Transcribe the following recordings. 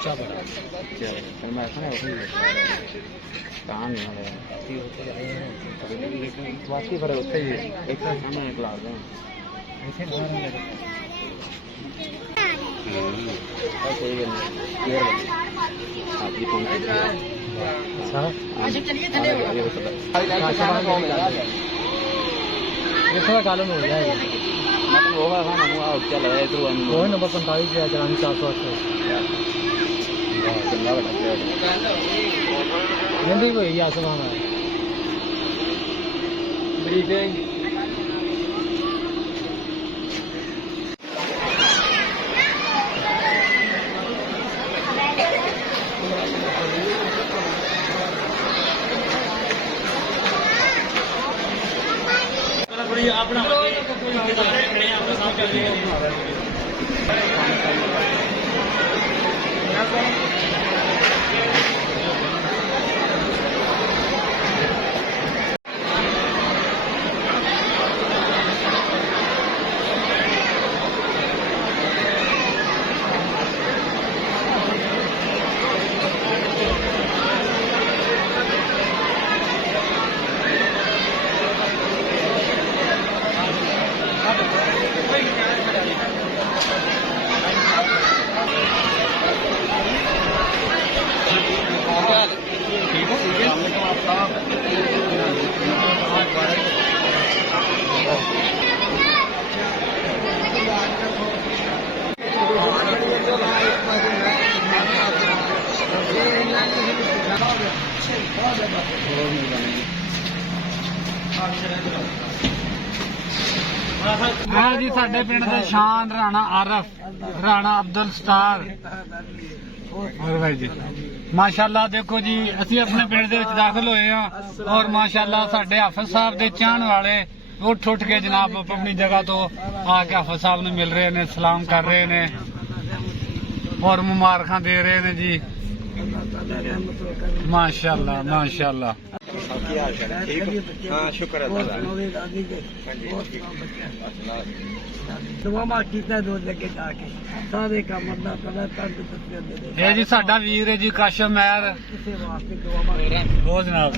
ਉੱਚਾ ਬੜਾ मैं ਤਾਂ ਨਹੀਂ ਹੋਇਆ ਬਾਕੀ ਫਿਰ ਉੱਥੇ ਹੀ ਇੱਕ ਸਾਹਮਣੇ ਕਲਾਸ ਦਾ ਇੱਥੇ ਸਾਰਾ ਕੋਈ ਗੱਲ ਨਹੀਂ ਕਲੀਅਰ ਆਪੀ ਫੋਨ ਅੱਛਾ ਅੱਜ ਚਲਿਏ ਥੱਲੇ ਇੱਥੇ ਦਾ ਕਾਲਮ ਹੋ ਗਿਆ ਹੈ मतलब वो है ना वो चल रहा है इधर वो नंबर 45 है चलानी 408 चंगा बड़ा प्लेट हिंदी कोई या सुभान ब्रीथिंग अपना जी साडे पिंड दे शान राणा आरफ राणा अब्दुल स्टार और भाई जी माशाल्लाह देखो जी असी अपने पिंड दे विच दाखिल होए हां और माशाल्लाह साडे हाफिज साहब दे चाहण वाले उठ के जनाब अपनी जगह तो आके हाफिज साहब ने मिल रहे ने सलाम कर रहे ने और मुबारकां दे रहे ने जी माशाल्लाह माशाल्लाह हाँ शुक्र ये जी साडा वीर है जी काशम महर बहुत जनाब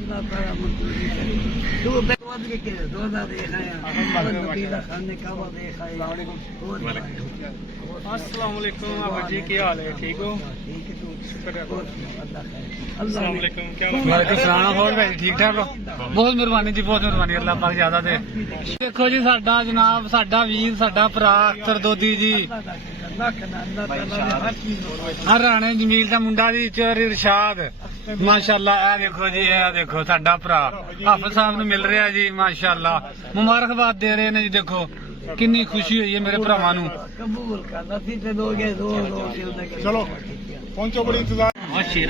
अस्सलाम वालेकुम आप जी क्या हाल है ठीक हो अस्सलाम वालेकुम क्या वालेकुम सलाम और भाई ठीक ठाक हो बहुत मेहरबानी जी बहुत मेहरबानी अल्लाह पाक ज्यादा दे देखो जी साडा जनाब साडा वीर साडा भरा अख्तर दोदी जी हराने जमील का मुंडा जी चोर इरशाद माशाल्लाह ए देखो जी ए देखो साडा भरा हाफिज साहब ने मिल रहा जी माशाल्लाह मुबारकबाद दे रहे ने जी देखो कितनी खुशी हुई है मेरे भरावां नूं चलो पहुंचो बड़ी इंतजार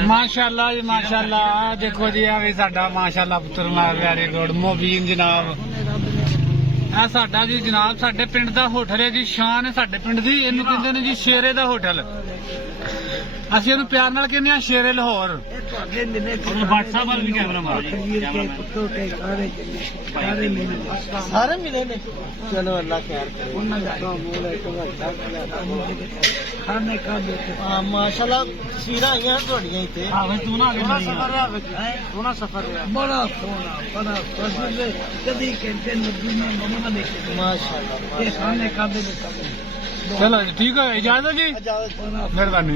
माशाल्लाह जी माशाल्लाह देखो जी आ भी साडा माशाल्लाह पुत्र वेरी गुड मोबीन जनाब आ साडा जी जनाब साडे पिंड दा होटल है जी शान है साडे पिंड दी इहनूं कहंदे ने जी शेरे दा होटल ਅਸੀਂ ਇਹਨੂੰ ਪਿਆਰ ਨਾਲ ਕਹਿੰਦੇ ਆ ਸ਼ੇਰੇ ਲਾਹੌਰ WhatsApp ਵਾਲ ਵੀ ਕੈਮਰਾ ਮਾਰੋ ਸਾਰੇ ਮਿਲੇ ਨੇ ਚਲੋ ਅੱਲਾ ਖੈਰ ਕਰੇ ਉਹਨਾਂ ਦਾ ਮੂਲ ਹੈ ਖਾਣੇ ਕਾ ਦੇ ਮਾਸ਼ਾਅੱਲਾ ਤਸਵੀਰਾਂ ਆਈਆਂ ਤੁਹਾਡੀਆਂ ਇੱਥੇ ਆਵੇ ਤੂੰ ਨਾ ਆ ਸੋਹਣਾ ਸਫ਼ਰ ਰਿਹਾ ਬੜਾ ਸੋਹਣਾ ਬੜਾ ਫਜ਼ਲ ਕਦੀ ਕਹਿੰਦੇ ਮਦੀਨਾ ਮਮਾ ਦੇਖੇ ਮਾਸ਼ਾਅੱਲਾ ਇਹ ਖਾਣੇ ਕਾ ਦੇ चलो ठीक है इजाजत जी मेहरबानी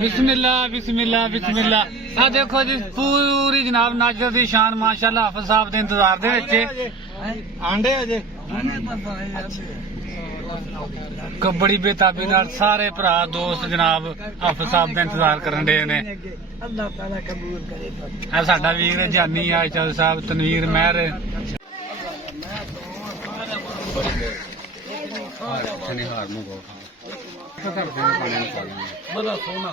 बिस्मिल्लाह बिस्मिल्लाह बिस्मिल्लाह आ देखो जी पूरी जनाब नाजर दी शान माशाल्लाह हाफिज साहब दे इंतजार दे विच आंडे अजे बड़ी बेताबी नाल सारे भरा दोस्त जनाब हाफिज साहब दा इंतजार करन दे ने अल्लाह ताला कबूल करे आ साडा वीर जानी आयचल साहब तनवीर महर हार में बहुत बड़ा सोना